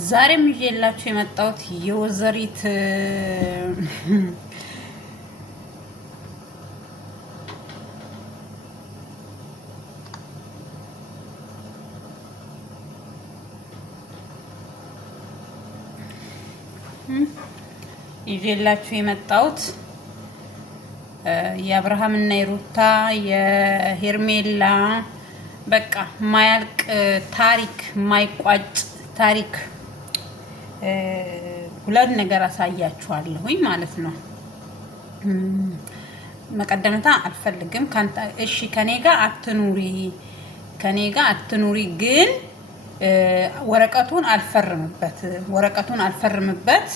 ዛሬም ይዤላችሁ የመጣሁት የወይዘሪት ይዤላችሁ የመጣሁት የአብርሃምና የሩታ የሄርሜላ በቃ ማያልቅ ታሪክ ማይቋጭ ታሪክ ሁለት ነገር አሳያችኋለሁኝ ማለት ነው። መቀደምታ አልፈልግም ካንተ እሺ፣ ከኔ ጋር አትኑሪ ግን ወረቀቱን አልፈርምበት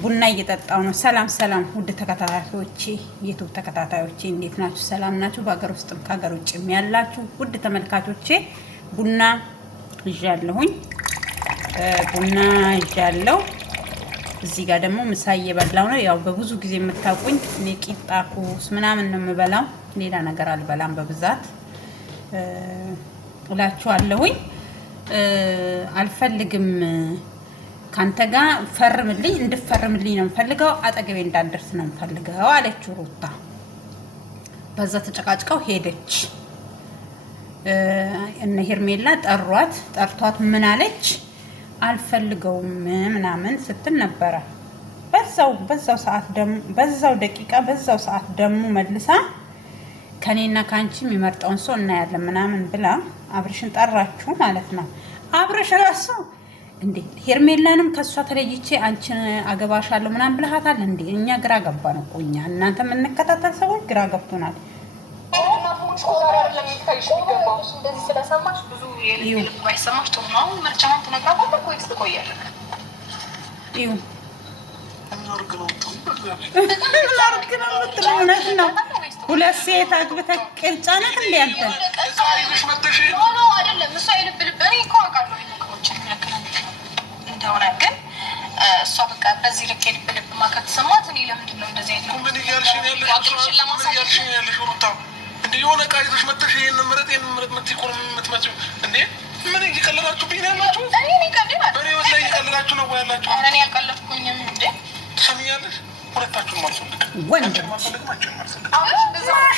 ቡና እየጠጣው ነው። ሰላም ውድ ተከታታዮቼ፣ የዩቲዩብ ተከታታዮቼ እንዴት ናችሁ? ሰላም ናችሁ? በሀገር ውስጥም ከሀገር ውጭም ያላችሁ ውድ ተመልካቾቼ ቡና ይዣለሁኝ። እዚህ ጋር ደግሞ ምሳ እየበላው ነው። ያው በብዙ ጊዜ የምታውቁኝ እኔ ቂጣ ኩስ ምናምን ነው የምበላው፣ ሌላ ነገር አልበላም በብዛት እላችኋለሁኝ። አልፈልግም ካንተ ጋር እንድፈርምልኝ ነው የምፈልገው፣ አጠገቤ እንዳንደርስ ነው የምፈልገው አለችው ሩታ። በዛ ተጨቃጭቀው ሄደች። እነ ሄርሜላ ጠርቷት ምን አለች? አልፈልገውም ምናምን ስትል ነበረ። በዛው ሰዓት ደግሞ መልሳ ከኔና ካንቺ የሚመርጠውን ሰው እናያለን ምናምን ብላ አብርሽን ጠራችሁ ማለት ነው። አብርሽ ራሱ እንዴ ሄርሜላንም ከሷ ተለይቼ አንቺን አገባሻለሁ ምናምን ብለሃታል እንዴ? እኛ ግራ ገባን እኮ እናንተ የምንከታተል ሰዎች ግራ ገብቶናል። ሁለት ሴት አግብተህ ቅርጫ ነህ እንዴ አንተ? ግን እሷ በቃ በዚህ ልክ የልብ ማከት ሰማት። እኔ ለምንድን ነው እንደዚህ አይነት ምን እያልሽ ነው ያለሽ? እንዴ የሆነ ዕቃ ይዘሽ መጥተሽ ይሄን ምረጥ ምትይቆም የምትመጪው እንዴ? ምን እየቀለዳችሁብኝ ነው ያላችሁ? እኔ ህይወት ላይ እየቀለዳችሁ ነው ያላችሁ? እኔ ያልቀለድኩኝም እንዴ። ትሰሚኛለሽ? ሁለታችሁም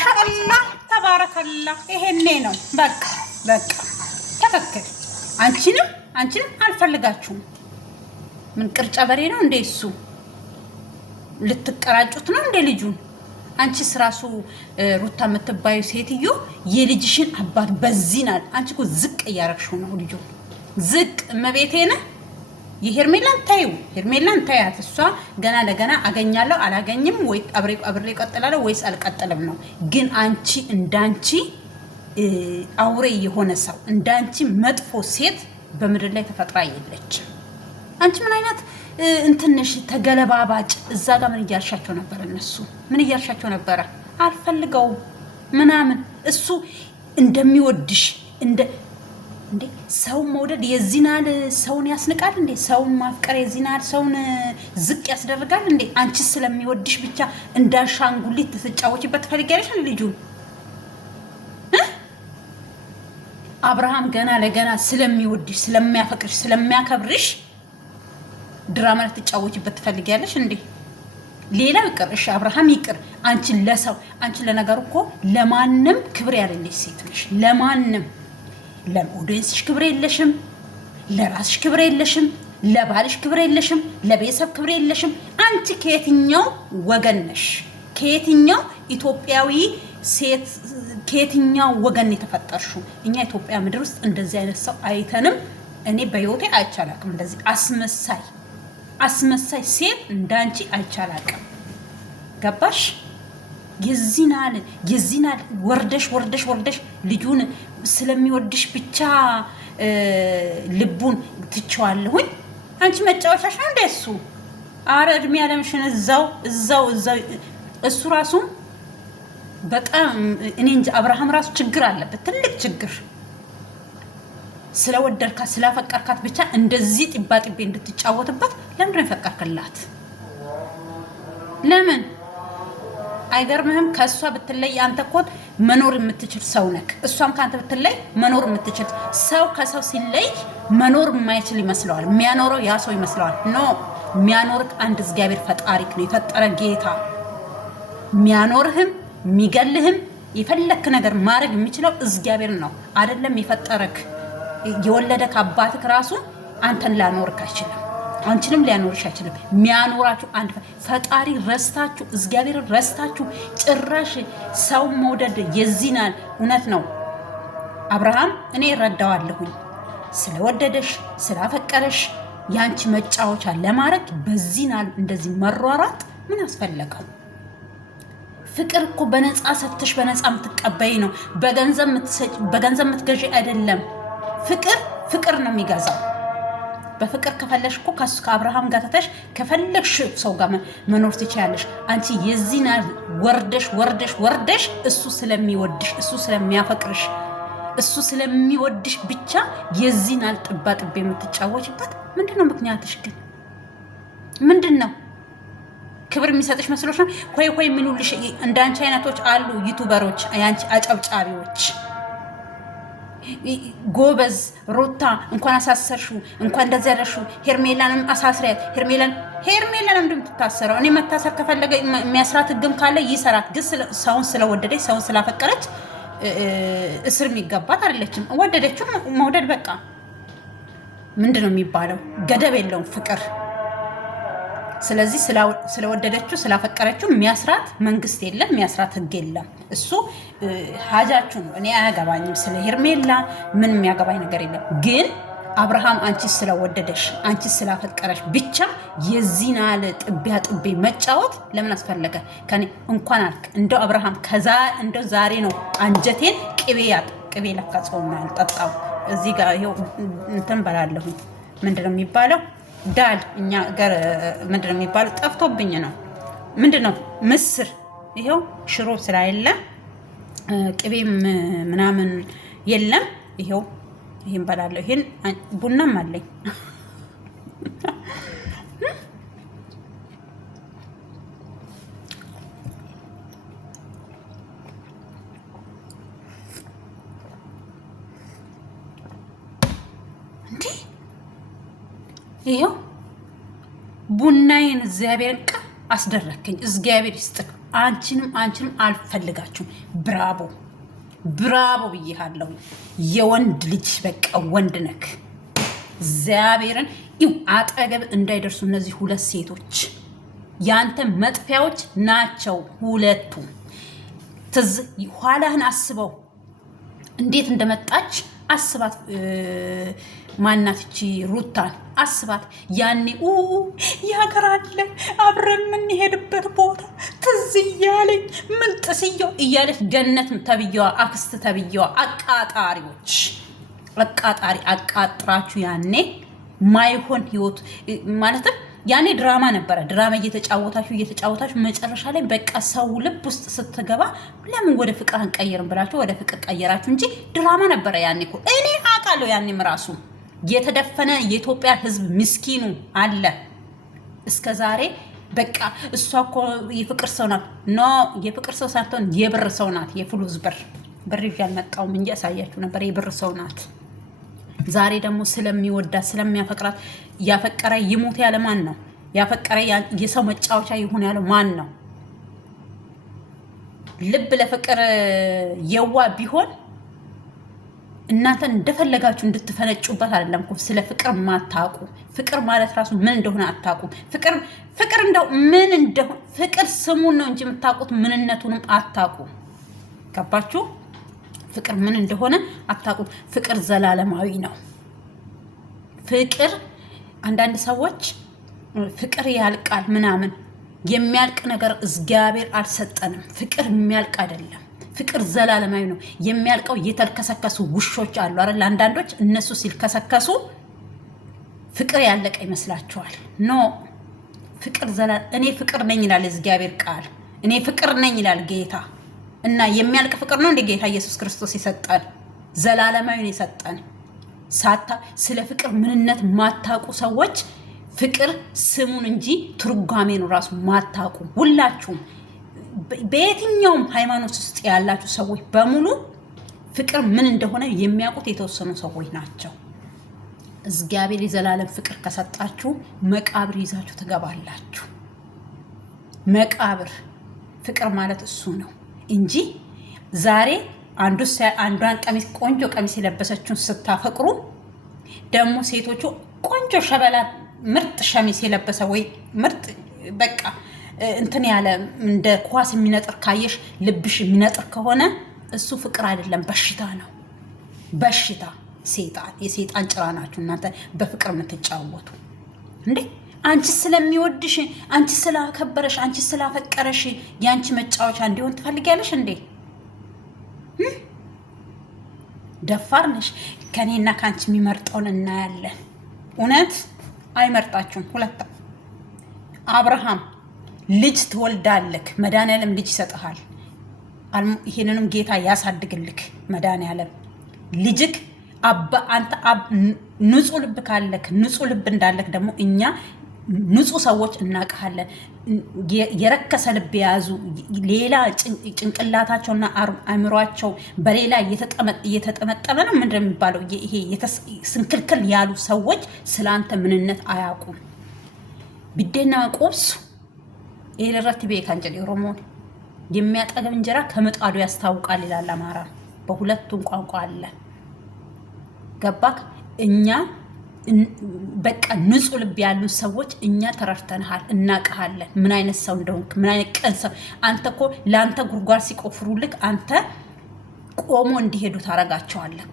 ማሻአላህ ተባረከላ። ይሄኔ ነው በቃ ትክክል። አንቺንም አልፈልጋችሁም። ምን ቅርጫ በሬ ነው እንዴ እሱ? ልትቀራጩት ነው እንዴ ልጁን? አንቺስ ራሱ ሩታ የምትባዩ ሴትዮ የልጅሽን አባት በዚህናል። አንቺ እኮ ዝቅ እያረግሽው ነው ልጁ ዝቅ። እመቤቴን የሄርሜላን ታያት። እሷ ገና ለገና አገኛለሁ አላገኝም ወይ አብሬ እቀጥላለሁ ወይስ አልቀጥልም ነው። ግን አንቺ እንዳንቺ አውሬ የሆነ ሰው እንዳንቺ መጥፎ ሴት በምድር ላይ ተፈጥራ የለችም። አንቺ ምን አይነት እንትንሽ ተገለባባጭ። እዛ ጋር ምን እያልሻቸው ነበር? እነሱ ምን እያልሻቸው ነበረ? አልፈልገውም ምናምን እሱ እንደሚወድሽ እንዴ ሰው መውደድ የዚናል ሰውን ያስንቃል እንዴ? ሰውን ማፍቀር የዚናል ሰውን ዝቅ ያስደርጋል እንዴ? አንቺ ስለሚወድሽ ብቻ እንዳሻንጉሊት ትጫወችበት ትፈልጊያለሽ ልጁን። አብርሃም ገና ለገና ስለሚወድሽ ስለሚያፈቅርሽ ስለሚያከብርሽ ድራማ ልትጫወችበት ትፈልጊያለሽ እንዴ? ሌላው ይቅር እሺ፣ አብርሃም ይቅር። አንቺ ለነገሩ እኮ ለማንም ክብር ያለሽ ሴት ነሽ። ለማንም ለኦዲየንስሽ ክብር የለሽም፣ ለራስሽ ክብር የለሽም፣ ለባልሽ ክብር የለሽም፣ ለቤተሰብ ክብር የለሽም። አንቺ ከየትኛው ወገን ነሽ? ከየትኛው ኢትዮጵያዊ ሴት ከየትኛው ወገን የተፈጠርሽው? እኛ ኢትዮጵያ ምድር ውስጥ እንደዚህ አይነት ሰው አይተንም። እኔ በህይወቴ አይቻላቅም። እንደዚህ አስመሳይ ሴት እንዳንቺ አይቻላቅም። ገባሽ? የዚናል ወርደሽ ልጁን ስለሚወድሽ ብቻ ልቡን ትቸዋለሁኝ። አንቺ መጫወቻሽ ነው እንደሱ። አረ እድሜ ያለምሽን እዛው እሱ ራሱ በጣም እኔ እንጂ አብርሃም ራሱ ችግር አለበት፣ ትልቅ ችግር። ስለወደድካት ስላፈቀርካት ብቻ እንደዚህ ጥባጥቤ እንድትጫወትበት ለምን ነው የፈቀርክላት? ለምን አይገርምህም? ከእሷ ብትለይ አንተ እኮ መኖር የምትችል ሰው ነክ። እሷም ከአንተ ብትለይ መኖር የምትችል ሰው። ከሰው ሲለይ መኖር የማይችል ይመስለዋል። የሚያኖረው ያ ሰው ይመስለዋል። ኖ የሚያኖርህ አንድ እግዚአብሔር ፈጣሪክ ነው፣ የፈጠረ ጌታ። የሚያኖርህም የሚገልህም የፈለክ ነገር ማድረግ የሚችለው እግዚአብሔር ነው። አይደለም የፈጠረክ የወለደክ አባትክ ራሱ አንተን ላኖርክ አይችልም፣ አንቺንም ሊያኖርሽ አይችልም። የሚያኖራችሁ አንድ ፈጣሪ ረስታችሁ፣ እግዚአብሔር ረስታችሁ ጭራሽ ሰው መውደድ የዚህናል። እውነት ነው አብርሃም፣ እኔ እረዳዋለሁኝ ስለወደደሽ ስላፈቀረሽ ያንቺ መጫወቻ ለማድረግ በዚህናል እንደዚህ መሯሯጥ ምን አስፈለገው? ፍቅር እኮ በነፃ ሰጥተሽ በነፃ የምትቀበይ ነው። በገንዘብ የምትገዢ አይደለም። ፍቅር ነው የሚገዛው። በፍቅር ከፈለሽ እኮ ከአብርሃም ጋር ተተሽ ከፈለግሽ ሰው ጋር መኖር ትችያለሽ። አንቺ የዚህና ወርደሽ እሱ ስለሚወድሽ እሱ ስለሚያፈቅርሽ እሱ ስለሚወድሽ ብቻ የዚህን አልጥባ ጥቤ የምትጫወችበት ምንድነው? ምክንያትሽ ግን ምንድነው? ክብር የሚሰጥሽ መስሎሽ ነው? ሆይ የሚሉልሽ እንዳንቺ አይነቶች አሉ ዩቱበሮች፣ ያንቺ አጨብጫቢዎች። ጎበዝ ሩታ እንኳን አሳሰርሽው እንኳን እንደዛ ያለሽው ሄርሜላንም አሳስሪያት። ሄርሜላንም እንደምትታሰረው እኔ መታሰር ከፈለገ የሚያስራት ህግም ካለ ይሰራት። ግን ሰውን ስለወደደች ሰውን ስላፈቀረች እስር የሚገባት አይደለችም። ወደደችው መውደድ በቃ ምንድነው የሚባለው? ገደብ የለውም ፍቅር። ስለዚህ ስለወደደችው ስላፈቀረችው የሚያስራት መንግስት የለም፣ የሚያስራት ህግ የለም። እሱ ሀጃችሁ ነው። እኔ አያገባኝም። ስለ ሄርሜላ ምን የሚያገባኝ ነገር የለም። ግን አብርሃም አንቺ ስለወደደሽ አንቺ ስላፈቀረሽ ብቻ የዚህናል ጥቢያ ጥቤ መጫወት ለምን አስፈለገ? ከኔ እንኳን አልክ እንደው አብርሃም እንደው ዛሬ ነው አንጀቴን ቅቤ ለካ ጾም ነው ያልጠጣው። እዚህ ጋር ይኸው እንትን በላለሁኝ። ምንድነው የሚባለው? ዳል እኛ ጋር ምንድነው የሚባለው? ጠፍቶብኝ ነው። ምንድነው? ምስር። ይኸው ሽሮ ስላለ ቅቤም ምናምን የለም። ይኸው ይሄን በላለሁ። ይሄን ቡናም አለኝ። ይሄው ቡናዬን እግዚአብሔርን ቃ አስደረከኝ። እግዚአብሔር ይስጥክ። አንቺንም አልፈልጋችሁም። ብራቦ ብዬሃለሁ። የወንድ ልጅ በቃ ወንድ ነክ። እግዚአብሔርን ይው አጠገብ እንዳይደርሱ እነዚህ ሁለት ሴቶች ያንተ መጥፊያዎች ናቸው ሁለቱ። ኋላህን አስበው እንዴት እንደመጣች አስባት። ማናት እቺ ሩታን አስባት። ያኔ ያገር አለ አብረን የምንሄድበት ቦታ ትዝ እያለኝ ምልጥስየው እያለች ገነት ተብየዋ አክስት ተብየዋ አቃጥራችሁ ያኔ ማይሆን ህይወት ማለትም ያኔ ድራማ ነበረ። ድራማ እየተጫወታችሁ መጨረሻ ላይ በቃ ሰው ልብ ውስጥ ስትገባ ለምን ወደ ፍቅር አንቀየርም ብላችሁ ወደ ፍቅር ቀየራችሁ እንጂ ድራማ ነበረ ያኔ እኮ። እኔ አውቃለሁ ያኔም ራሱ የተደፈነ የኢትዮጵያ ህዝብ ምስኪኑ አለ እስከ ዛሬ። በቃ እሷ እኮ የፍቅር ሰው ናት። ኖ የፍቅር ሰው ሳትሆን የብር ሰው ናት። የፍሉዝ ብር ይዤ አልመጣሁም እንጂ ያሳያችሁ ነበር። የብር ሰው ናት። ዛሬ ደግሞ ስለሚወዳት ስለሚያፈቅራት ያፈቀረ ይሞት ያለ ማን ነው? ያፈቀረ የሰው መጫወቻ ይሁን ያለው ማን ነው? ልብ ለፍቅር የዋ ቢሆን እናንተን እንደፈለጋችሁ እንድትፈነጩበት አይደለም እኮ። ስለ ፍቅር ማታውቁ፣ ፍቅር ማለት ራሱ ምን እንደሆነ አታውቁም። ፍቅር እንደው ምን እንደሆነ ፍቅር ስሙን ነው እንጂ የምታውቁት ምንነቱንም አታውቁ። ገባችሁ? ፍቅር ምን እንደሆነ አታውቁም። ፍቅር ዘላለማዊ ነው። ፍቅር አንዳንድ ሰዎች ፍቅር ያልቃል ምናምን፣ የሚያልቅ ነገር እግዚአብሔር አልሰጠንም። ፍቅር የሚያልቅ አይደለም። ፍቅር ዘላለማዊ ነው። የሚያልቀው የተልከሰከሱ ውሾች አሉ አይደል? አንዳንዶች እነሱ ሲልከሰከሱ ፍቅር ያለቀ ይመስላችኋል። ኖ ፍቅር እኔ ፍቅር ነኝ ይላል እግዚአብሔር ቃል። እኔ ፍቅር ነኝ ይላል ጌታ። እና የሚያልቅ ፍቅር ነው እንደ ጌታ ኢየሱስ ክርስቶስ የሰጠን፣ ዘላለማዊ ነው የሰጠን። ስለ ፍቅር ምንነት ማታውቁ ሰዎች ፍቅር ስሙን እንጂ ትርጓሜ ነው ራሱ ማታውቁ ሁላችሁም። በየትኛውም ሃይማኖት ውስጥ ያላችሁ ሰዎች በሙሉ ፍቅር ምን እንደሆነ የሚያውቁት የተወሰኑ ሰዎች ናቸው። እግዚአብሔር የዘላለም ፍቅር ከሰጣችሁ መቃብር ይዛችሁ ትገባላችሁ። መቃብር ፍቅር ማለት እሱ ነው እንጂ ዛሬ አንዷን ቀሚስ ቆንጆ ቀሚስ የለበሰችውን ስታፈቅሩ ደግሞ ሴቶቹ ቆንጆ ሸበላ ምርጥ ሸሚዝ የለበሰ ወይ ምርጥ በቃ እንትን ያለ እንደ ኳስ የሚነጥር ካየሽ ልብሽ የሚነጥር ከሆነ እሱ ፍቅር አይደለም፣ በሽታ ነው። በሽታ ሴጣን፣ የሴጣን ጭራ ናችሁ እናንተ በፍቅር የምትጫወቱ እንዴ። አንቺ ስለሚወድሽ፣ አንቺ ስላከበረሽ፣ አንቺ ስላፈቀረሽ ያንቺ መጫወቻ እንዲሆን ትፈልጊያለሽ እንዴ? ደፋር ነሽ። ከኔና ካንቺ የሚመርጠውን እናያለን። እውነት አይመርጣችሁም። ሁለት አብርሃም ልጅ ትወልዳለክ፣ መድኃኒዓለም ልጅ ይሰጥሃል። ይሄንንም ጌታ ያሳድግልክ መድኃኒዓለም። ልጅክ አንተ ንጹህ ልብ ካለክ፣ ንጹህ ልብ እንዳለክ ደግሞ እኛ ንጹህ ሰዎች እናውቃለን። የረከሰ ልብ የያዙ ሌላ ጭንቅላታቸውና አእምሯቸው በሌላ እየተጠመጠመ ነው ምንድን የሚባለው ይሄ ስንክልክል ያሉ ሰዎች ስለአንተ ምንነት አያውቁም። ቢዴና ቆብሱ ኤለረት ቤ ካንጀል ኦሮሞን የሚያጠገብ እንጀራ ከምጣዱ ያስታውቃል ይላል አማራ። በሁለቱም ቋንቋ አለ። ገባክ? እኛ በቃ ንጹህ ልብ ያሉ ሰዎች እኛ ተረድተንሃል፣ እናውቅሃለን ምን አይነት ሰው እንደሆንክ፣ ምን አይነት ቀን ሰው። አንተ እኮ ለአንተ ጉድጓድ ሲቆፍሩልክ አንተ ቆሞ እንዲሄዱ ታረጋቸዋለህ።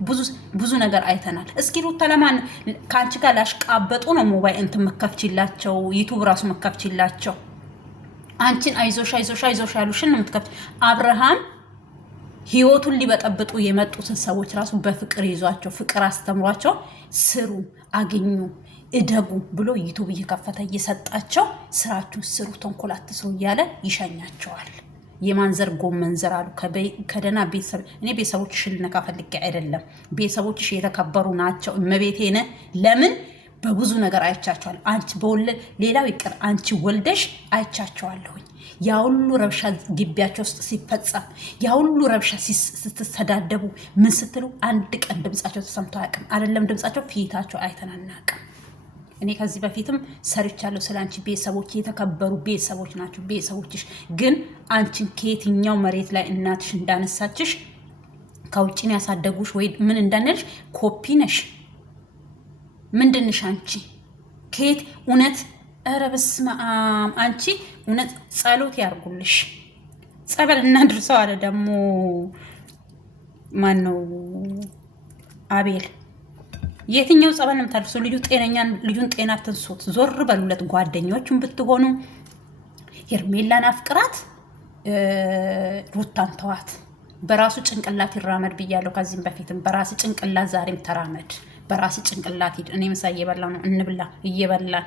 ብዙ ነገር አይተናል። እስኪ ሩታ ለማን ከአንቺ ጋር ላሽቃበጡ ነው ሞባይል እንትን መከፍችላቸው፣ ዩቱብ ራሱ መከፍችላቸው። አንቺን አይዞሽ አይዞሽ አይዞሽ ያሉሽን ነው የምትከፍች። አብርሃም ህይወቱን ሊበጠብጡ የመጡትን ሰዎች ራሱ በፍቅር ይዟቸው፣ ፍቅር አስተምሯቸው፣ ስሩ፣ አገኙ፣ እደጉ ብሎ ዩቱብ እየከፈተ እየሰጣቸው ስራችሁ ስሩ፣ ተንኮል አትስሩ እያለ ይሸኛቸዋል። የማንዘር ጎመንዘር አሉ ከደና ቤተሰብ። እኔ ቤተሰቦችሽን ልነካ ፈልጌ አይደለም። ቤተሰቦችሽ የተከበሩ ናቸው። እመቤቴነ ለምን በብዙ ነገር አይቻቸዋል። አንቺ በወለድ ሌላው ይቅር አንቺ ወልደሽ አይቻቸዋለሁኝ። ያ ሁሉ ረብሻ ግቢያቸው ውስጥ ሲፈጸም፣ ያ ሁሉ ረብሻ ስትሰዳደቡ ምን ስትሉ አንድ ቀን ድምጻቸው ተሰምቶ አያውቅም። አይደለም ድምጻቸው ፊታቸው አይተናናቅም። እኔ ከዚህ በፊትም ሰርቻለሁ ስለ አንቺ ቤተሰቦች የተከበሩ ቤተሰቦች ናቸው። ቤተሰቦችሽ ግን አንቺን ከየትኛው መሬት ላይ እናትሽ እንዳነሳችሽ ከውጭን ያሳደጉሽ ወይ ምን እንዳነልሽ ኮፒ ነሽ። ምንድንሽ አንቺ ከየት እውነት? ኧረ በስመ አብ አንቺ እውነት ጸሎት ያርጉልሽ። ጸበል እናድርሰው አለ ደግሞ ማን ነው አቤል። የትኛው ጸበል ነው የምታደርሰው? ልጁን ጤና ትንሱት። ዞር በሉለት። ጓደኞቹን ብትሆኑ ሄርሜላን አፍቅራት፣ ሩታን ተዋት። በራሱ ጭንቅላት ይራመድ ብያለሁ ከዚህም በፊትም። በራስ ጭንቅላት ዛሬም ተራመድ። በራስ ጭንቅላት ሂድ። እኔ ምሳ እየበላሁ ነው። እንብላ። እየበላን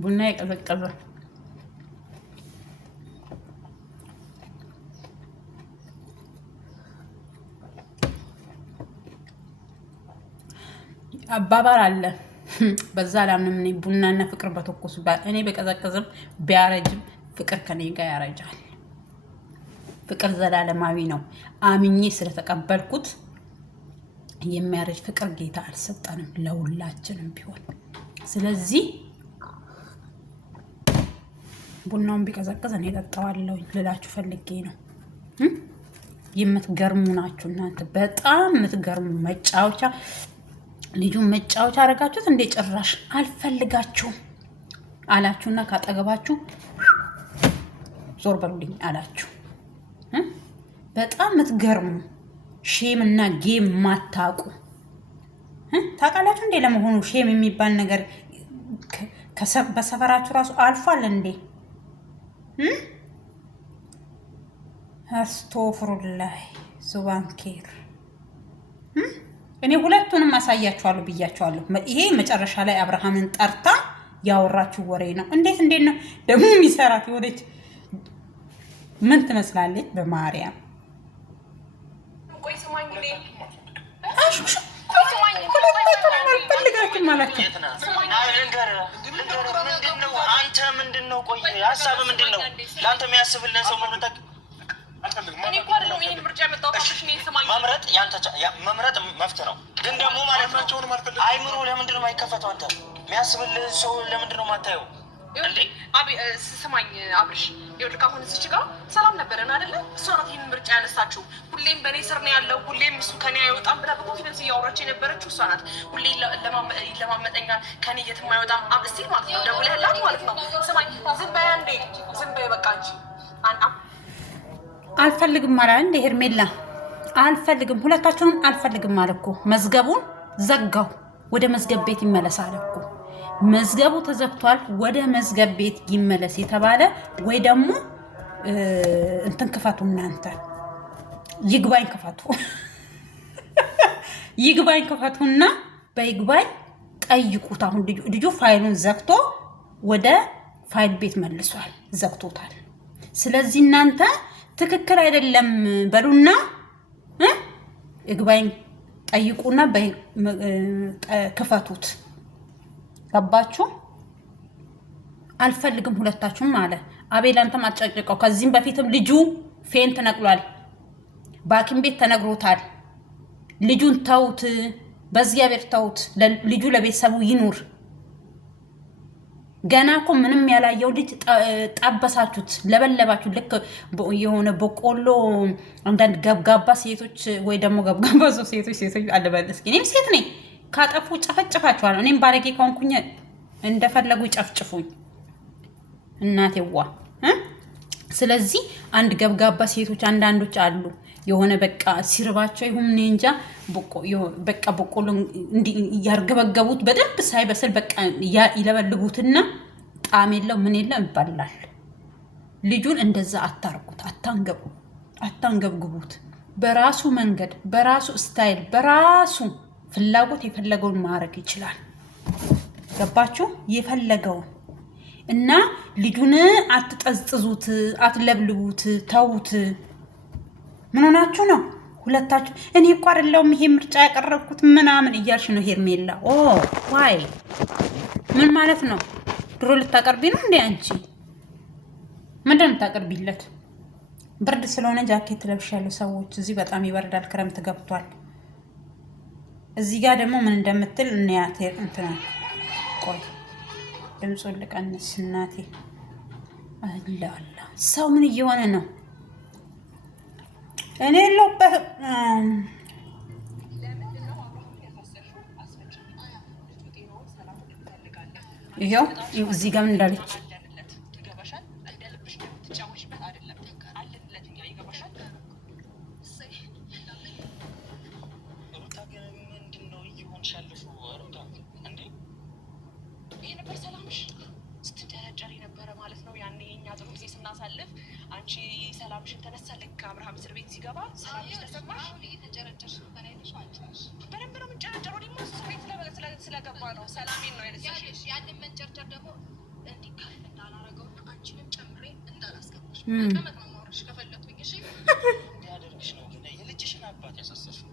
ቡና የቀዘቀዘ አባባል አለ። በዛ ላምንም እኔ ቡናና ፍቅር በተኮሱ እኔ በቀዘቀዘም ቢያረጅም ፍቅር ከኔ ጋር ያረጃል። ፍቅር ዘላለማዊ ነው። አምኜ ስለተቀበልኩት የሚያረጅ ፍቅር ጌታ አልሰጠንም ለሁላችንም ቢሆን። ስለዚህ ቡናውን ቢቀዘቅዝ እኔ ጠጣዋለሁ ልላችሁ ፈልጌ ነው። የምትገርሙ ናችሁ እናንተ፣ በጣም የምትገርሙ መጫወቻ። ልጁን መጫወቻ አረጋችሁት እንዴ? ጭራሽ አልፈልጋችሁም አላችሁና ካጠገባችሁ ዞር በሉልኝ አላችሁ። በጣም የምትገርሙ ሼም እና ጌም ማታቁ ታውቃላችሁ እንዴ? ለመሆኑ ሼም የሚባል ነገር በሰፈራችሁ ራሱ አልፏል እንዴ? አስቶፍሩላይ ሱባንኬር እኔ ሁለቱንም አሳያችኋለሁ ብያችኋለሁ። ይሄ መጨረሻ ላይ አብርሃምን ጠርታ ያወራችሁ ወሬ ነው። እንዴት ነው ደግሞ የሚሰራት? የሆነች ምን ትመስላለች? በማርያም ሁለቱንም አልፈልጋችሁም አላቸው። ምንድነው አንተ ምንድነው? ቆይ ሀሳብ ምንድነው? ለአንተ የሚያስብልን ሰው ነው ተክ እኔ እኮ አይደለም ይሄን ምርጫ ያመጣው ታሽሽ ነው ሰማኝ። መምረጥ መፍትሄ ነው፣ ግን ደግሞ ማለት ነው አይምሮ ለምንድን ነው የማይከፈተው? አንተ የሚያስብልን ሰው ለምንድን ነው የማታየው? እንዴ ስማኝ አብርሽ፣ ይኸውልህ አሁን እዚች ጋር ሰላም ነበረን አይደለ? እሷ ናት ይህን ምርጫ ያነሳችው። ሁሌም በእኔ ስር ነው ያለው፣ ሁሌም እሱ ከኔ አይወጣም ብላ በኮንፊደንስ እያወራች የነበረችው እሷ ናት። ሁሌ ይለማመጠኛል፣ ከኔ የትም አይወጣም እስቲ ማለት ነው። ደውለህላት ማለት ነው። ስማኝ ዝም በይ አንዴ፣ ዝም በይ በቃ እንጂ አልፈልግም ማለት እንደ ሄርሜላ አልፈልግም፣ ሁለታችሁንም አልፈልግም ማለት እኮ መዝገቡን ዘጋው። ወደ መዝገብ ቤት ይመለሳል እኮ መዝገቡ ተዘግቷል። ወደ መዝገብ ቤት ይመለስ የተባለ ወይ ደግሞ እንትን ክፈቱ፣ እናንተ ይግባኝ ክፈቱ፣ ይግባኝ ክፈቱና በይግባኝ ጠይቁት። አሁን ልጁ ፋይሉን ዘግቶ ወደ ፋይል ቤት መልሷል፣ ዘግቶታል። ስለዚህ እናንተ ትክክል አይደለም በሉና ይግባኝ ጠይቁና ክፈቱት። ገባችሁ? አልፈልግም ሁለታችሁም አለ አቤል። አንተም አጨቅጭቀው። ከዚህም በፊትም ልጁ ፌን ተነቅሏል፣ በሐኪም ቤት ተነግሮታል። ልጁን ተውት፣ በእግዚአብሔር ተውት። ልጁ ለቤተሰቡ ይኑር። ገና እኮ ምንም ያላየው ልጅ ጠበሳችሁት፣ ለበለባችሁ። ልክ የሆነ በቆሎ አንዳንድ ገብጋባ ሴቶች ወይ ደግሞ ገብጋባ ሴቶች አለበል። እስኪ እኔም ሴት ነኝ፣ ካጠፉ ጨፈጭፋችኋል። እኔም ባለጌ ከሆንኩኝ እንደፈለጉ ይጨፍጭፉኝ እናቴዋ። ስለዚህ አንድ ገብጋባ ሴቶች አንዳንዶች አሉ የሆነ በቃ ሲርባቸው ይሁን እኔ እንጃ በቃ በቆሎ ያርገበገቡት በደንብ ሳይበስል በቃ ይለበልቡትና ጣም የለው ምን የለው ይባላል። ልጁን እንደዛ አታርጉት፣ አታንገብግቡት። በራሱ መንገድ፣ በራሱ ስታይል፣ በራሱ ፍላጎት የፈለገውን ማድረግ ይችላል። ገባችሁ? የፈለገውን እና ልጁን አትጠዝጥዙት፣ አትለብልቡት፣ ተዉት። ምን ሆናችሁ ነው ሁለታችሁ? እኔ እኮ አይደለሁም ይሄ ምርጫ ያቀረብኩት ምናምን እያልሽ ነው ሄርሜላ። ኦ ዋይ ምን ማለት ነው? ድሮ ልታቀርቢ ነው እንዴ አንቺ? ምንድን ነው የምታቀርቢለት? ብርድ ስለሆነ ጃኬት ለብሻለሁ። ሰዎች እዚህ በጣም ይበርዳል፣ ክረምት ገብቷል። እዚህ ጋር ደግሞ ምን እንደምትል እናያት እንትና። ቆይ ድምፁን ልቀንስ እናቴ። አላ ሰው ምን እየሆነ ነው? እኔ የለሁበትም። ይኸው እዚህ ጋር ምን እንዳለች ስናሳልፍ አንቺ ሰላምሽን ተነሳ። ልክ አብርሃም እስር ቤት ሲገባ ሰላምሽ ተሰማሽ? በደንብ ነው የምንጨረጨረው። ደግሞ እስር ቤት ስለገባ ነው ሰላሜን ነው ያነሳሽ። ያንን መንጨርጨር ደግሞ እንዲህ ከፍ እንዳላረገው አንቺንም ጨምሬ እንዳላስገባሽ መቀመጥ ነው ማውረሽ ከፈለኩኝ። እሺ እንዲያደርግሽ ነው ግን የልጅሽን አባት ያሳሰሽው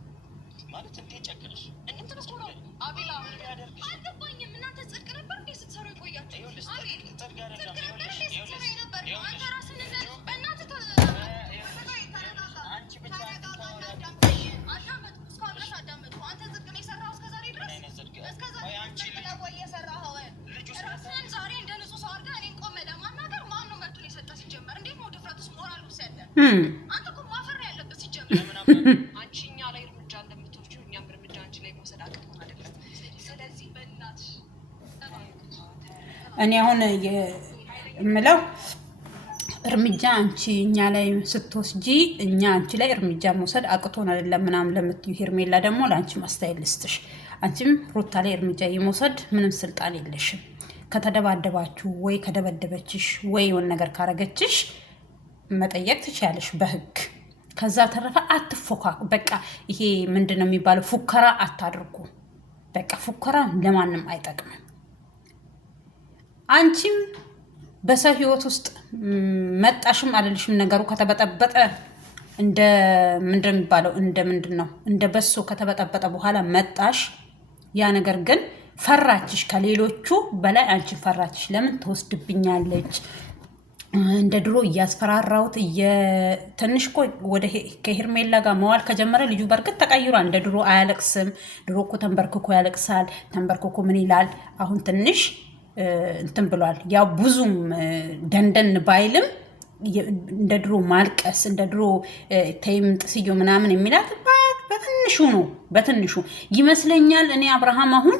ማለት እንዴ ጨክነሽ እንዴት ተመስሎ ነው አቤላ እንዲያደርግሽ አልገባኝም። እናንተ ጽድቅ ነበር እንዴ ስትሰሩ የቆያችሁ? ይኸውልሽ ጽድቅ አይደለም። ይኸውልሽ አንተ እኮ ማፈር ያለበት ሲጀምር አንቺ እኛ ላይ እርምጃ እንደምትወስጂው እኛም እርምጃ አንቺ ላይ መውሰድ አቅቶን አይደለም። ስለዚህ በእናትሽ እኔ አሁን የምለው እርምጃ አንቺ እኛ ላይ ስትወስጂ እኛ አንቺ ላይ እርምጃ መውሰድ አቅቶን አይደለም ምናምን ለምትዩ ሄርሜላ ደግሞ ለአንቺ ማስተያየት ልስጥሽ። አንቺም ሩታ ላይ እርምጃ የመውሰድ ምንም ስልጣን የለሽም። ከተደባደባችሁ ወይ ከደበደበችሽ ወይ የሆነ ነገር ካረገችሽ መጠየቅ ትችያለሽ በህግ። ከዛ ተረፈ አትፎካ። በቃ ይሄ ምንድን ነው የሚባለው? ፉከራ አታድርጉ። በቃ ፉከራ ለማንም አይጠቅምም። አንቺም በሰው ህይወት ውስጥ መጣሽም አልልሽም። ነገሩ ከተበጠበጠ እንደ ምንድን ነው የሚባለው? እንደ ምንድን ነው እንደ በሶ ከተበጠበጠ በኋላ መጣሽ። ያ ነገር ግን ፈራችሽ፣ ከሌሎቹ በላይ አንቺ ፈራችሽ። ለምን ትወስድብኛለች እንደ ድሮ እያስፈራራሁት ትንሽ እኮ ወደ ከሄርሜላ ጋር መዋል ከጀመረ ልጁ በርግጥ ተቀይሯል። እንደ ድሮ አያለቅስም። ድሮ እኮ ተንበርክኮ ያለቅሳል። ተንበርክኮ ምን ይላል? አሁን ትንሽ እንትን ብሏል። ያው ብዙም ደንደን ባይልም እንደ ድሮ ማልቀስ እንደ ድሮ ተይም ጥስዮ ምናምን የሚላት በትንሹ ነው፣ በትንሹ ይመስለኛል። እኔ አብርሃም አሁን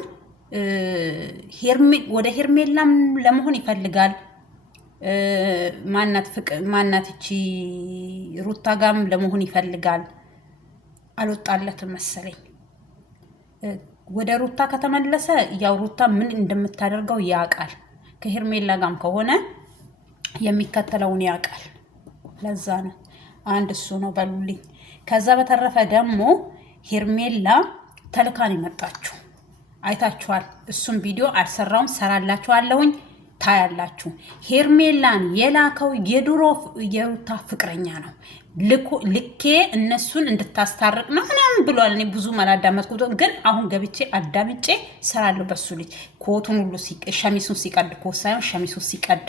ወደ ሄርሜላም ለመሆን ይፈልጋል። ማናት እቺ ሩታ ጋም ለመሆን ይፈልጋል። አልወጣለትም መሰለኝ። ወደ ሩታ ከተመለሰ ያው ሩታ ምን እንደምታደርገው ያውቃል። ከሄርሜላ ጋም ከሆነ የሚከተለውን ያውቃል። ለዛ ነው አንድ እሱ ነው በሉልኝ። ከዛ በተረፈ ደግሞ ሄርሜላ ተልካን የመጣችሁ አይታችኋል። እሱም ቪዲዮ አልሰራውም፣ ሰራላችኋለሁኝ፣ ታያላችሁ። ሄርሜላን የላከው የድሮ የሩታ ፍቅረኛ ነው። ልኬ እነሱን እንድታስታርቅ ነው ምናምን ብሏል። እኔ ብዙም አላዳመጥኩትም፣ ግን አሁን ገብቼ አዳምጬ ሰራለሁ። በሱ ልጅ ኮቱን ሁሉ ሸሚሱን ሲቀድ፣ ኮት ሳይሆን ሸሚሱን ሲቀድ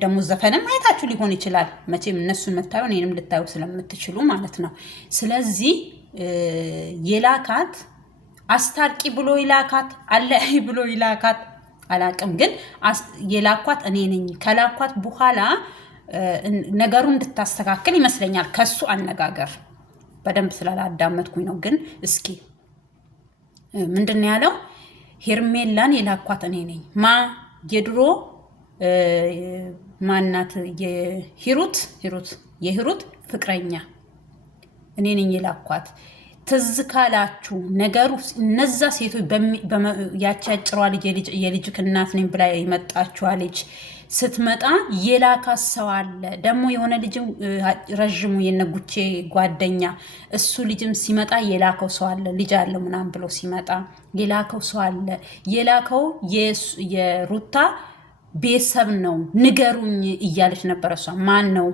ደግሞ ዘፈንም አይታችሁ ሊሆን ይችላል። መቼም እነሱን መታዩ እኔንም ልታዩ ስለምትችሉ ማለት ነው። ስለዚህ የላካት አስታርቂ ብሎ ይላካት አለህ ብሎ ይላካት አላቅም፣ ግን የላኳት እኔ ነኝ። ከላኳት በኋላ ነገሩ እንድታስተካክል ይመስለኛል። ከሱ አነጋገር በደንብ ስላላዳመጥኩኝ ነው። ግን እስኪ ምንድን ነው ያለው? ሄርሜላን የላኳት እኔ ነኝ። የድሮ ማናት የሂሩት ፍቅረኛ እኔ ነኝ የላኳት። ትዝ ካላችሁ ነገሩ እነዛ ሴቶች ያቺ አጭሯ ልጅ የልጅክ እናት ነኝ ብላ የመጣችዋ ልጅ ስትመጣ የላካት ሰው አለ። ደግሞ የሆነ ልጅም ረዥሙ የነጉቼ ጓደኛ እሱ ልጅም ሲመጣ የላከው ሰው አለ። ልጅ አለው ምናምን ብሎ ሲመጣ የላከው ሰው አለ። የላከው የሩታ ቤተሰብ ነው ንገሩኝ እያለች ነበረ። እሷ ማን ነው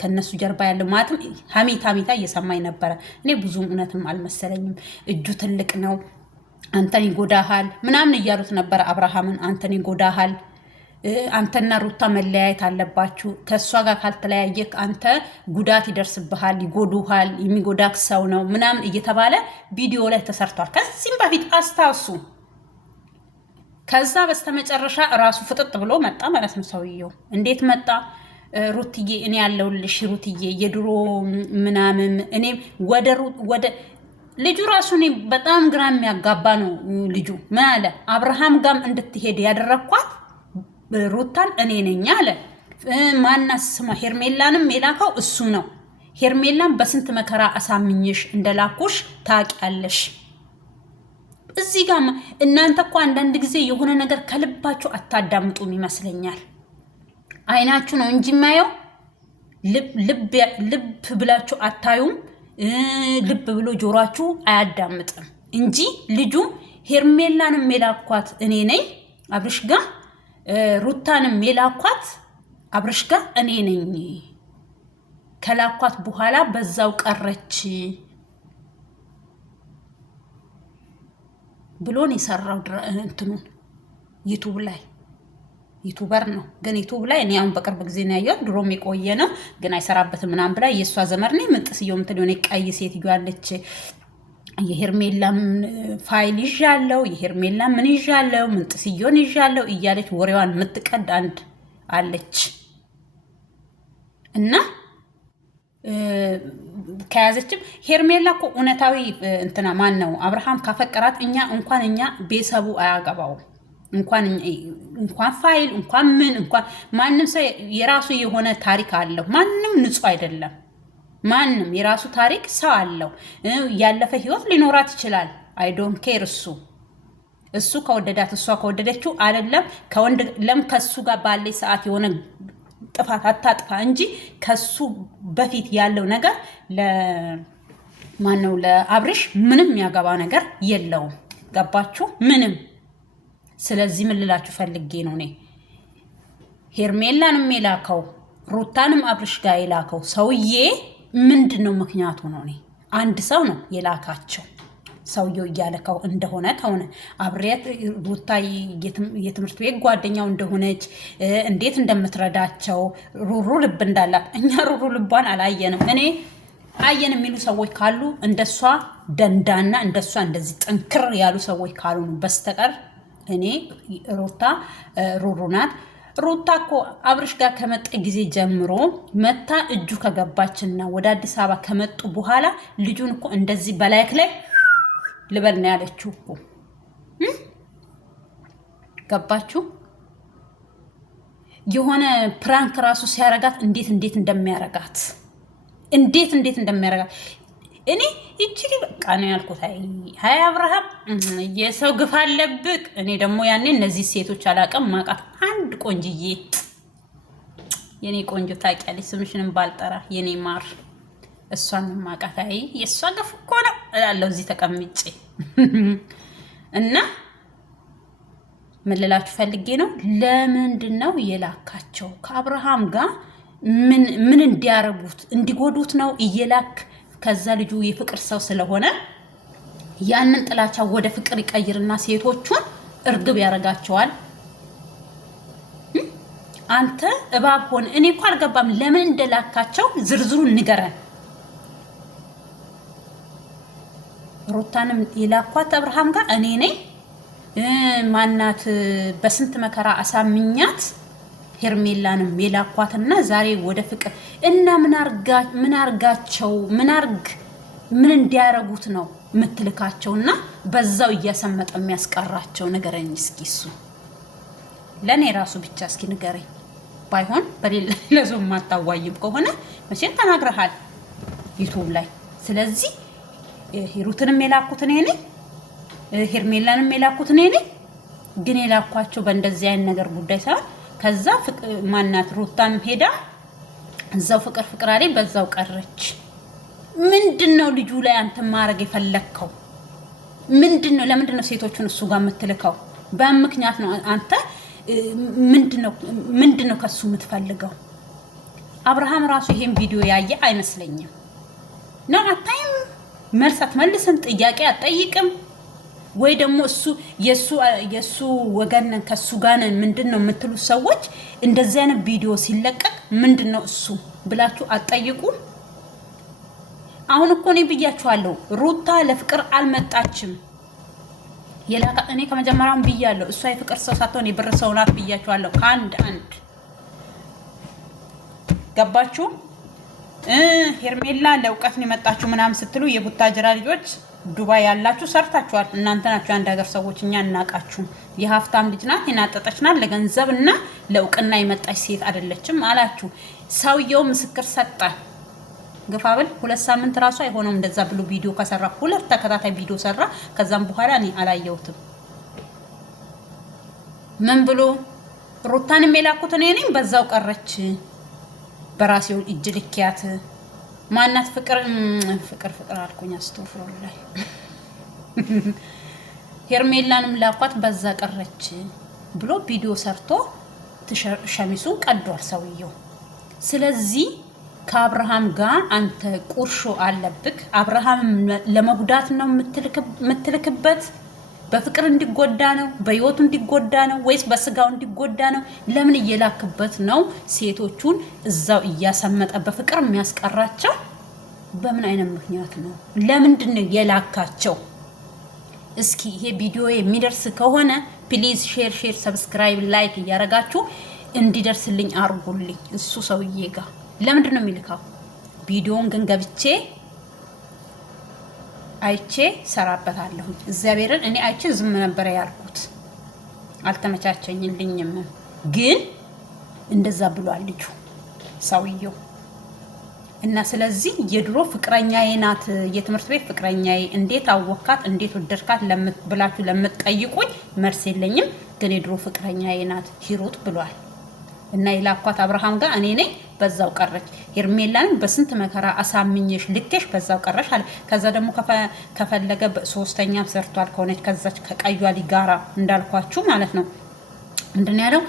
ከነሱ ጀርባ ያለው ማለትም ሀሜታ እየሰማኝ ነበረ። እኔ ብዙም እውነትም አልመሰለኝም። እጁ ትልቅ ነው፣ አንተን ይጎዳሃል ምናምን እያሉት ነበረ። አብርሃምን አንተን ይጎዳሃል፣ አንተና ሩታ መለያየት አለባችሁ፣ ከእሷ ጋር ካልተለያየክ አንተ ጉዳት ይደርስብሃል፣ ይጎዱሃል፣ የሚጎዳክ ሰው ነው ምናምን እየተባለ ቪዲዮ ላይ ተሰርቷል። ከዚህም በፊት አስታውሱ። ከዛ በስተመጨረሻ እራሱ ፍጥጥ ብሎ መጣ ማለት ነው ሰውየው። እንዴት መጣ? ሩትዬ እኔ ያለውልሽ ሩትዬ የድሮ ምናምን እኔ ወደ ልጁ ራሱ እኔ በጣም ግራ የሚያጋባ ነው። ልጁ ምን አለ? አብርሃም ጋም እንድትሄድ ያደረኳት ሩታን እኔ ነኝ አለ። ማናት ስማ ሄርሜላንም የላከው እሱ ነው። ሄርሜላን በስንት መከራ አሳምኝሽ እንደላኩሽ ታውቂያለሽ። እዚህ ጋር እናንተ እኮ አንዳንድ ጊዜ የሆነ ነገር ከልባችሁ አታዳምጡም ይመስለኛል። አይናችሁ ነው እንጂ የማየው ልብ ብላችሁ አታዩም። ልብ ብሎ ጆሯችሁ አያዳምጥም እንጂ ልጁ ሄርሜላንም የላኳት እኔ ነኝ አብርሽ ጋር፣ ሩታንም የላኳት አብርሽ ጋር እኔ ነኝ። ከላኳት በኋላ በዛው ቀረች ብሎን የሰራው እንትኑን ዩቱብ ላይ ዩቱበር ነው። ግን ዩቱብ ላይ እኔ አሁን በቅርብ ጊዜ ነው ያየሁት። ድሮም የቆየ ነው ግን አይሰራበትም ምናምን ብላ የእሷ ዘመድ ነኝ ምንጥስየው ምትል የሆነ ቀይ ሴትዮ አለች። የሄርሜላም ፋይል ይዣለው፣ የሄርሜላም ምን ይዣለው፣ ምንጥስየውን ይዣለው እያለች ወሬዋን የምትቀድ አንድ አለች እና ከያዘችም ሄርሜላ እኮ እውነታዊ እንትና ማን ነው አብርሃም ካፈቀራት እኛ ቤተሰቡ አያገባውም። እንኳን ፋይል እንኳን ማንም ሰው የራሱ የሆነ ታሪክ አለው። ማንም ንጹህ አይደለም። ማንም የራሱ ታሪክ ሰው አለው። ያለፈ ህይወት ሊኖራት ይችላል። አይ ዶንት ኬር። እሱ ከወደዳት እሷ ከወደደችው አይደለም ከሱ ጋር ባለ ሰዓት የሆነ ጥፋት አታጥፋ እንጂ ከሱ በፊት ያለው ነገር ለማነው ለአብርሽ ምንም ያገባ ነገር የለውም። ገባችሁ? ምንም። ስለዚህ ምን ልላችሁ ፈልጌ ነው እኔ ሄርሜላንም የላከው ሩታንም አብርሽ ጋር የላከው ሰውዬ ምንድነው ምክንያቱ ነው? እኔ አንድ ሰው ነው የላካቸው። ሰውየው እያለከው እንደሆነ ከሆነ አብሬት ሩታ የትምህርት ቤት ጓደኛው እንደሆነች እንዴት እንደምትረዳቸው ሩሩ ልብ እንዳላት እኛ ሩሩ ልቧን አላየንም። እኔ አየን የሚሉ ሰዎች ካሉ እንደሷ ደንዳና እንደሷ እንደዚህ ጥንክር ያሉ ሰዎች ካሉ በስተቀር እኔ ሩታ ሩሩ ናት። ሩታ እኮ አብርሽ ጋር ከመጣ ጊዜ ጀምሮ መታ እጁ ከገባችና ወደ አዲስ አበባ ከመጡ በኋላ ልጁን እኮ እንደዚህ በላይክ ላይ ልበል ነው ያለችው እኮ ገባችሁ? የሆነ ፕራንክ ራሱ ሲያረጋት እንዴት እንደሚያረጋት እኔ እቺ በቃ ነው ያልኩት። አይ አብርሃም የሰው ግፍ አለብክ። እኔ ደግሞ ያኔ እነዚህ ሴቶች አላቀም ማቃት አንድ ቆንጅዬ የኔ ቆንጆ ታውቂያለሽ፣ ስምሽንም ባልጠራ የኔ ማር እሷን ማቃት። አይ የሷ ግፍ እኮ ነው እላለሁ እዚህ ተቀምጬ እና ምን ልላችሁ ፈልጌ ነው፣ ለምንድን ነው የላካቸው ከአብርሃም ጋር ምን እንዲያረጉት እንዲጎዱት ነው እየላክ ከዛ ልጁ የፍቅር ሰው ስለሆነ ያንን ጥላቻ ወደ ፍቅር ይቀይርና ሴቶቹን እርግብ ያረጋቸዋል። አንተ እባብ ሆነ። እኔ እኮ አልገባም ለምን እንደላካቸው ዝርዝሩን ንገረን። ሩታንም የላኳት አብርሃም ጋር እኔ ነኝ ማናት በስንት መከራ አሳምኛት ሄርሜላንም የላኳትና ዛሬ ወደ ፍቅር እና ምን አርጋቸው ምን እንዲያረጉት ነው ምትልካቸውና በዛው እያሰመጠ የሚያስቀራቸው ነገረኝ። እስኪ እሱ ለኔ ራሱ ብቻ እስኪ ንገረኝ። ባይሆን በሌላ ለዞም ማታዋይም ከሆነ መቼም ተናግረሃል ዩቲዩብ ላይ። ስለዚህ ሂሩትንም የላኩት እኔ ነኝ፣ ሄርሜላንም የላኩት እኔ ነኝ። ግን የላኳቸው በእንደዚህ አይነት ነገር ጉዳይ ሳይሆን ከዛ ማናት ሩታም ሄዳ እዛው ፍቅር አለኝ በዛው ቀረች። ምንድነው ልጁ ላይ አንተ ማረግ የፈለከው? ምንድነው? ለምንድነው ሴቶቹን እሱ ጋር የምትልከው? በምክንያት ነው አንተ ምንድነው ከሱ የምትፈልገው? አብርሃም ራሱ ይሄን ቪዲዮ ያየ አይመስለኝም ነው። አታይም? መልስ አትመልስም፣ ጥያቄ አትጠይቅም ወይ ደግሞ እሱ የሱ ወገን ከሱ ጋር ምንድነው የምትሉት ሰዎች እንደዚህ አይነት ቪዲዮ ሲለቀቅ ምንድነው እሱ ብላችሁ አትጠይቁ? አሁን እኮ እኔ ብያችኋለሁ ሩታ ለፍቅር አልመጣችም። እኔ ከመጀመሪያውም ብያለሁ እሷ የፍቅር ሰው ሳትሆን የብር ሰው ናት ብያችኋለሁ። ከአንድ ገባችሁ? ሄርሜላ ለእውቀት ነው የመጣችሁ ምናምን ስትሉ የቡታጅራ ልጆች ዱባይ ያላችሁ ሰርታችኋል። እናንተ ናችሁ አንድ ሀገር ሰዎች፣ እኛ እናቃችሁ። የሀብታም ልጅ ናት፣ የናጠጠች ናት፣ ለገንዘብና ለእውቅና የመጣች ሴት አይደለችም አላችሁ። ሰውየው ምስክር ሰጠ። ግፋብል 2 ሳምንት ራሱ አይሆነውም እንደዛ ብሎ ቪዲዮ ከሰራ 2 ተከታታይ ቪዲዮ ሰራ። ከዛም በኋላ እኔ አላየሁትም። ምን ብሎ ሩታንም የላኩት እኔ ነኝ በዛው ቀረች። በራሴው እጅ ልኪያት ማናት ፍቅር አልኩኝ። አስተውፍሩላይ ሄርሜላንም ላኳት በዛ ቀረች ብሎ ቪዲዮ ሰርቶ ሸሚሱን ቀዷል ሰውየው። ስለዚህ ከአብርሃም ጋር አንተ ቁርሾ አለብክ። አብርሃም ለመጉዳት ነው የምትልክበት? በፍቅር እንዲጎዳ ነው? በህይወቱ እንዲጎዳ ነው? ወይስ በስጋው እንዲጎዳ ነው? ለምን እየላክበት ነው? ሴቶቹን እዛው እያሰመጠ በፍቅር የሚያስቀራቸው በምን አይነት ምክንያት ነው? ለምንድን ነው የላካቸው? እስኪ ይሄ ቪዲዮ የሚደርስ ከሆነ ፕሊዝ ሼር፣ ሰብስክራይብ፣ ላይክ እያረጋችሁ እንዲደርስልኝ አርጉልኝ። እሱ ሰውዬ ጋር ለምንድን ነው የሚልካው? ቪዲዮን ግን ገብቼ አይቼ ሰራበታለሁ። እግዚአብሔርን እኔ አይቼ ዝም ነበር ያልኩት፣ አልተመቻቸኝልኝም። ግን እንደዛ ብሏል ልጁ ሰውየው። እና ስለዚህ የድሮ ፍቅረኛዬ ናት፣ የትምህርት ቤት ፍቅረኛዬ፣ እንዴት አወካት እንዴት ወደድካት ብላችሁ ለምትጠይቁኝ መልስ የለኝም። ግን የድሮ ፍቅረኛዬ ናት ሂሩት ብሏል። እና የላኳት አብርሃም ጋር እኔ ነኝ በዛው ቀረች። ሄርሜላን በስንት መከራ አሳምኝሽ ልኬሽ በዛው ቀረሽ አለ። ከዛ ደግሞ ከፈለገ ሶስተኛም ሰርቷል ከሆነች ከዛች ከቀዩ አሊ ጋራ እንዳልኳችሁ ማለት ነው። ምንድን ያለው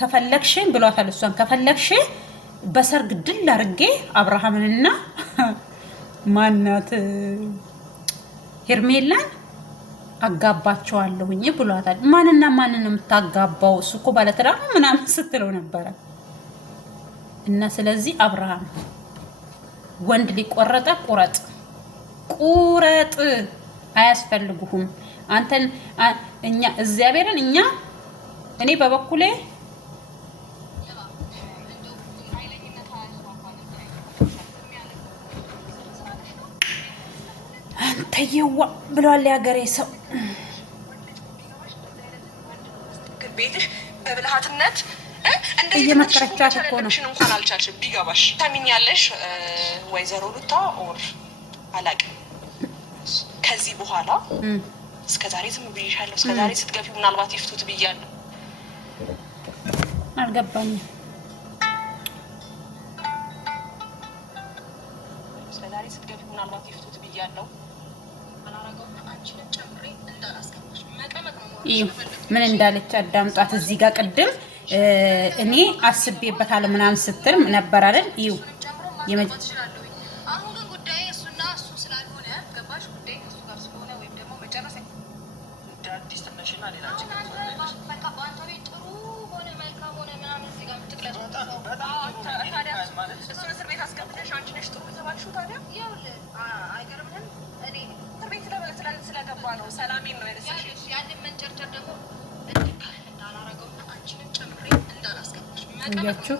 ከፈለግሽ ብሏታል። እሷን ከፈለግሽ በሰርግ ድል አድርጌ አብርሃምንና ማናት ሄርሜላን አጋባቸዋለሁኝ ብሏታል። ማንና ማንን የምታጋባው? እሱ እኮ ባለትዳር ነው ምናምን ስትለው ነበረ። እና ስለዚህ አብርሃም ወንድ ሊቆረጠ ቁረጥ አያስፈልጉህም። አንተን እኛ እግዚአብሔርን እኔ በበኩሌ አንተየዋ ብሏል ያገሬ ሰው። ቤትሽ በብልሃትነት እየመከረቻት እኮ ነው። እንኳን አልቻልሽም። ቢገባሽ ታሚኛለሽ ወይዘሮ ሩታ ኦር አላውቅም። ከዚህ በኋላ እስከዛሬ ዝም ብዬሻለሁ። እስከዛሬ ስትገፊ ምናልባት ይፍቱት ብያለሁ። አልገባኝም። እስከዛሬ ስትገፊ ምናልባት ይፍቱት ብያለሁ። ምን እንዳለች አዳምጧት። እዚህ ጋር ቅድም እኔ አስቤበታለሁ ምናምን ስትል ነበር አይደል? እዩ አሁን ግን ጉዳይ እሱና እሱ ስላልሆነ ገባሽ? ጉዳይ እሱ ጋር ስለሆነ ወይም ደግሞ መጨረሻ አዲስ ተነሽና ሌላ በቃ በአንተ ቤት ጥሩ ሆነ መልካም ሆነ ምናምን እዚህ ጋር የምትቅለጥ ታዲያ እሱን እስር ቤት አስገብተሽ አንቺ ነሽ ጥሩ የተባልሽው። ታዲያ ይኸውልህ አይገርምህም? እኔ እስር ቤት ስለገባ ነው ሰላሜን ነው ያነሳሽ። ያንን መንጨርጨር ደግሞ እንዳላረገውና አንቺንም ጨምሬ እንዳላስገባሽ እያችሁ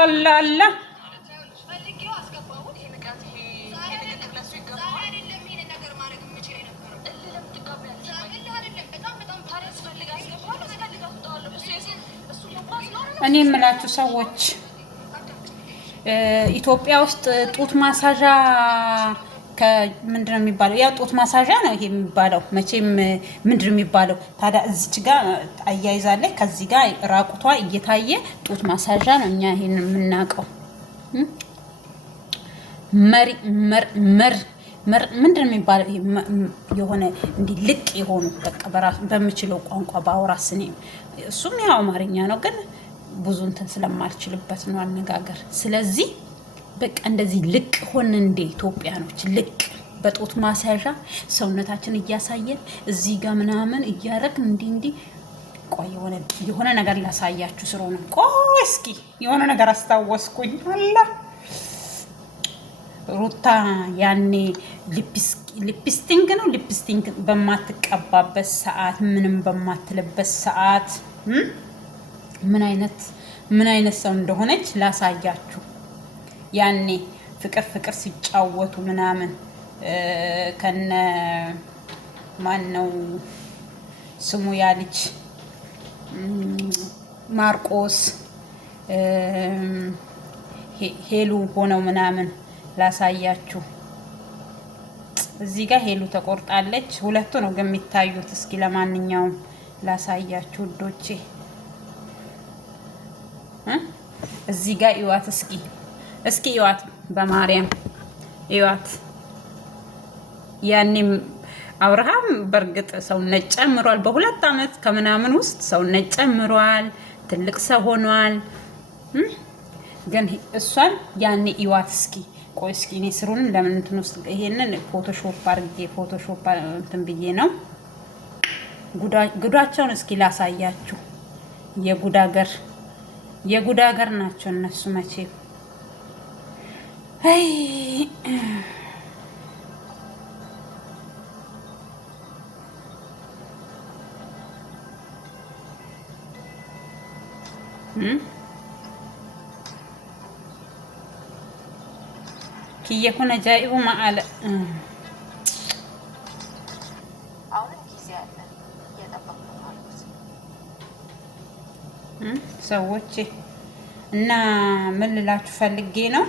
አላላ እኔ የምላችሁ ሰዎች ኢትዮጵያ ውስጥ ጡት ማሳዣ ምንድነው የሚባለው? ያ ጡት ማሳዣ ነው ይሄ የሚባለው። መቼም ምንድነው የሚባለው ታዲያ? እዚች ጋር አያይዛለች፣ ከዚህ ጋር ራቁቷ እየታየ ጡት ማሳዣ ነው እኛ ይሄን የምናውቀው። ምንድነው የሚባለው? የሆነ እንዲህ ልቅ የሆኑ በቃ በምችለው ቋንቋ ባወራስ እኔ እሱም ያው አማርኛ ነው ግን ብዙ እንትን ስለማልችልበት ነው አነጋገር። ስለዚህ በቃ እንደዚህ ልቅ ሆን እንደ ኢትዮጵያኖች ልቅ በጡት ማሳዣ ሰውነታችን እያሳየን እዚህ ጋር ምናምን እያረግን እንዲህ ቆይ የሆነ ነገር ላሳያችሁ ስለሆነ ቆይ እስኪ የሆነ ነገር አስታወስኩኝ። አላ ሩታ ያኔ ሊፕስቲንግ ነው ሊፕስቲንግ በማትቀባበት ሰዓት ምንም በማትልበት ሰዓት ምን አይነት ሰው እንደሆነች ላሳያችሁ። ያኔ ፍቅር ሲጫወቱ ምናምን ከነ ማን ነው ስሙ ያ ልጅ ማርቆስ ሄሉ ሆነው ምናምን ላሳያችሁ። እዚህ ጋር ሄሉ ተቆርጣለች። ሁለቱ ነው ግን የሚታዩት። እስኪ ለማንኛውም ላሳያችሁ ውዶቼ። እዚህ ጋር ይዋት እስኪ ይዋት፣ በማርያም ይዋት። ያኔም አብርሃም በእርግጥ ሰውነት ጨምሯል። በ2 ዓመት ከምናምን ውስጥ ሰውነት ጨምሯል። ትልቅ ሰው ሆኗል። ግን እሷን ያኔ ይዋት እስኪ ቆይ እስኪ እኔ ስሩን ለምን እንትን ውስጥ ይሄንን ፎቶሾፕ አድርጌ ፎቶሾፕ እንትን ብዬ ነው ጉዳቸውን እስኪ ላሳያችሁ። የጉድ ሀገር ናቸው እነሱ መቼ አይ كيكون جائب مع ሰዎች እና ምን ልላችሁ ፈልጌ ነው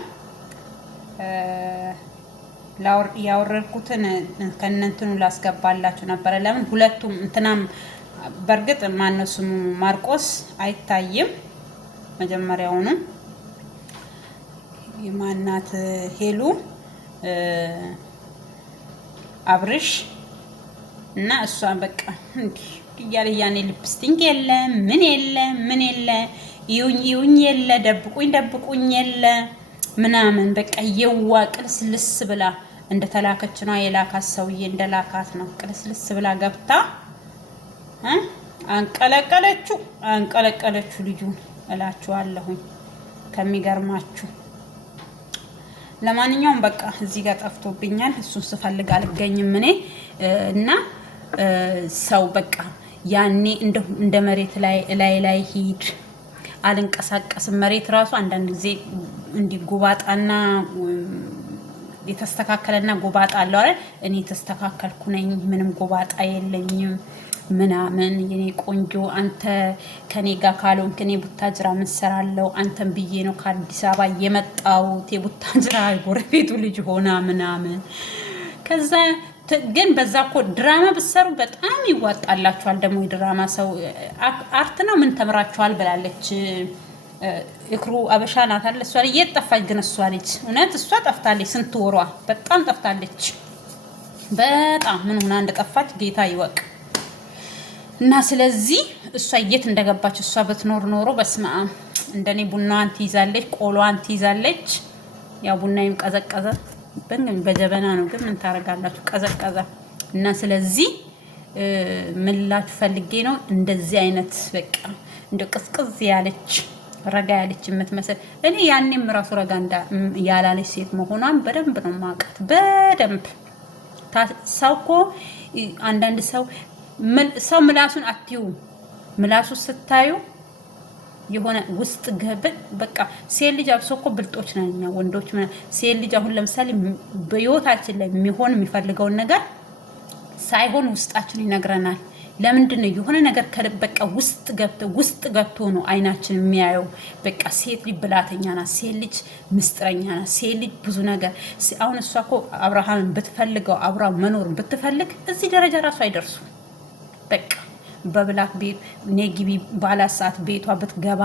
ያወረድኩትን ከነንትኑ ላስገባላችሁ ነበር። ለምን ሁለቱም እንትናም በርግጥ ማነው ስሙ ማርቆስ አይታይም። መጀመሪያውኑ የማናት ሄሉ አብርሽ እና እሷ በቃ እንዴ ያኔ ሊፕስቲክ የለ ምን የለ ይሁን የለ ደብቁኝ የለ ምናምን በቃ የዋ ቅልስልስ ብላ እንደተላከች ነው የላካት ሰውዬ እንደላካት ነው ቅልስልስ ብላ ገብታ አንቀለቀለችው ልጁን እላችኋለሁኝ ከሚገርማችሁ። ለማንኛውም በቃ እዚህ ጋር ጠፍቶብኛል። እሱን ስፈልግ አልገኝም እኔ እና ሰው በቃ ያኔ እንደ መሬት ላይ ሂድ አልንቀሳቀስም። መሬት ራሱ አንዳንድ ጊዜ እንዲጎባጣና የተስተካከለና ጎባጣ አለው አይደል? እኔ ተስተካከልኩ ነኝ፣ ምንም ጎባጣ የለኝም ምናምን። የኔ ቆንጆ አንተ ከኔ ጋር ካልሆንክ እኔ ቡታጅራ ምን ሰራለው? አንተን ብዬ ነው ከአዲስ አበባ የመጣሁት። የቡታጅራ ጎረቤቱ ልጅ ሆና ምናምን ከዛ ግን በዛ እኮ ድራማ ብትሰሩ በጣም ይዋጣላችኋል። ደግሞ የድራማ ሰው አርት ነው ምን ተምራችኋል ብላለች እክሩ አበሻ ናት አይደል? እሷ ልጅ ጠፋች። ግን እሷ ልጅ እውነት እሷ ጠፍታለች። ስንት ወሯ በጣም ጠፍታለች። በጣም ምን ሆና እንደጠፋች ጌታ ይወቅ። እና ስለዚህ እሷ የት እንደገባች እሷ ብትኖር ኖሮ በስመ አብ እንደኔ ቡናዋን ትይዛለች፣ ቆሎዋን ትይዛለች። ያው ቡናዬም ቀዘቀዘ በጀበና ነው፣ ግን ምን ታረጋላችሁ ቀዘቀዘ። እና ስለዚህ ምን ላችሁ ፈልጌ ነው እንደዚህ አይነት በቃ እንደ ቅዝቅዝ ያለች ረጋ ያለች የምትመስል እኔ ያኔም ራሱ ረጋ ያላለች ሴት መሆኗን በደንብ ነው ማውቃት። በደንብ ሰው እኮ አንዳንድ ሰው ምላሱን አትዩ፣ ምላሱ ስታዩ የሆነ ውስጥ ገብን በቃ ሴት ልጅ አብሶ እኮ ብልጦች ነን ወንዶች። ሴት ልጅ አሁን ለምሳሌ በህይወታችን ላይ የሚፈልገውን ነገር ሳይሆን ውስጣችን ይነግረናል። ለምንድን ነው የሆነ ነገር በቃ ውስጥ ገብቶ ነው አይናችን የሚያየው። በቃ ሴት ልጅ ብላተኛ ናት፣ ሴት ልጅ ምስጥረኛ ናት፣ ሴት ልጅ ብዙ ነገር። አሁን እሷ እኮ አብርሃምን ብትፈልገው አብራው መኖር ብትፈልግ እዚህ ደረጃ ራሱ አይደርሱ። በቃ በብላክ ቤት ኔጊቢ ባላት ሰዓት ቤቷ ብትገባ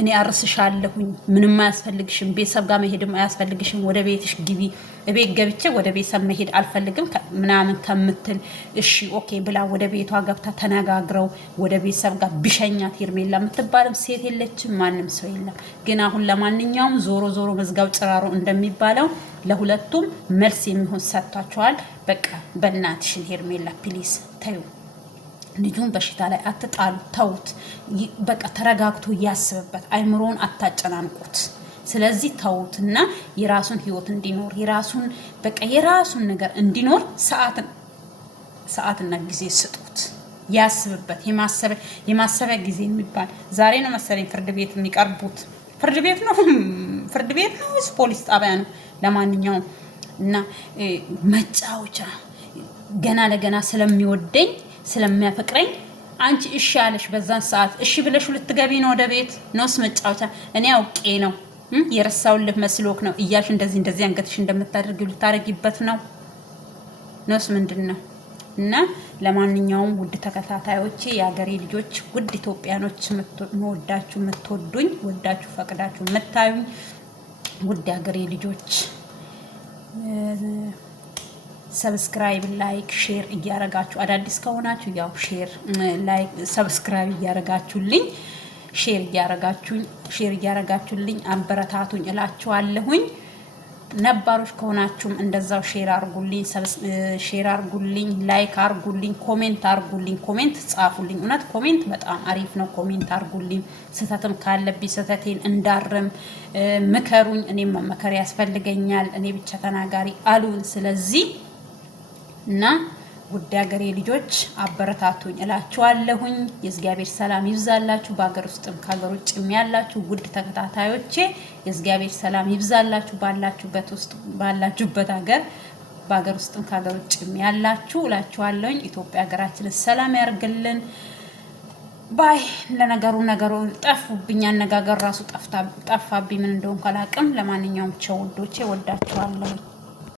እኔ አርስሻለሁኝ፣ ምንም አያስፈልግሽም፣ ቤተሰብ ጋር መሄድም አያስፈልግሽም፣ ወደ ቤትሽ ግቢ፣ ቤት ገብቼ ወደ ቤተሰብ መሄድ አልፈልግም ምናምን ከምትል እሺ ኦኬ ብላ ወደ ቤቷ ገብታ ተነጋግረው ወደ ቤተሰብ ጋር ቢሸኛት ሄርሜላ የምትባልም ሴት የለችም፣ ማንም ሰው የለም። ግን አሁን ለማንኛውም ዞሮ መዝጋው ጭራሮ እንደሚባለው ለሁለቱም መልስ የሚሆን ሰጥቷቸዋል። በቃ በእናትሽን ሄርሜላ ፕሊዝ ተዩ፣ ልጁን በሽታ ላይ አትጣሉ፣ ተውት። በቃ ተረጋግቶ ያስብበት፣ አይምሮውን አታጨናንቁት። ስለዚህ ተውትና የራሱን ህይወት እንዲኖር የራሱን ነገር እንዲኖር ሰዓትና ጊዜ ስጡት፣ ያስብበት። የማሰቢያ ጊዜ የሚባል ዛሬ ነው መሰለኝ ፍርድ ቤት የሚቀርቡት። ፍርድ ቤት ነው ፖሊስ ጣቢያ ነው። ለማንኛውም እና መጫወቻ ገና ለገና ስለሚወደኝ ስለሚያፈቅረኝ አንቺ እሺ ያለሽ በዛን ሰዓት እሺ ብለሽ ልትገቢ ነው ወደ ቤት ነውስ መጫወቻ? እኔ አውቄ ነው የረሳውልህ መስሎክ ነው እያልሽ እንደዚህ አንገትሽ እንደምታደርጊው ልታረጊበት ነው ነውስ ምንድን ነው? እና ለማንኛውም ውድ ተከታታዮቼ የሀገሬ ልጆች፣ ውድ ኢትዮጵያኖች፣ ወዳችሁ የምትወዱኝ ወዳችሁ ፈቅዳችሁ የምታዩኝ ውድ የሀገሬ ልጆች ሰብስክራይብ፣ ላይክ፣ ሼር እያረጋችሁ አዳዲስ ከሆናችሁ ያው ሼር፣ ላይክ፣ ሰብስክራይብ እያረጋችሁልኝ ሼር እያረጋችሁልኝ አበረታቱኝ እላችኋለሁኝ። ነባሮች ከሆናችሁም እንደዛው ሼር አርጉልኝ፣ ላይክ አርጉልኝ፣ ኮሜንት አርጉልኝ፣ ኮሜንት ጻፉልኝ። እውነት ኮሜንት በጣም አሪፍ ነው። ኮሜንት አርጉልኝ። ስህተትም ካለብኝ ስህተቴን እንዳርም ምከሩኝ። እኔም መመከር ያስፈልገኛል። እኔ ብቻ ተናጋሪ አሉን። ስለዚህ እና ውድ ሀገሬ ልጆች አበረታቱኝ እላችኋለሁኝ። የእግዚአብሔር ሰላም ይብዛላችሁ። በሀገር ውስጥም ከሀገር ውጭም ያላችሁ ውድ ተከታታዮቼ የእግዚአብሔር ሰላም ይብዛላችሁ። ባላችሁበት ሀገር በሀገር ውስጥም ከሀገር ውጭም ያላችሁ እላችኋለሁኝ። ኢትዮጵያ ሀገራችንን ሰላም ያርግልን። ባይ ነገሩ ጠፉብኝ። አነጋገር ራሱ ጠፋብኝ። ምን እንደሆነ አላውቅም። ለማንኛውም ቸው ውዶቼ ወዳችኋለሁ።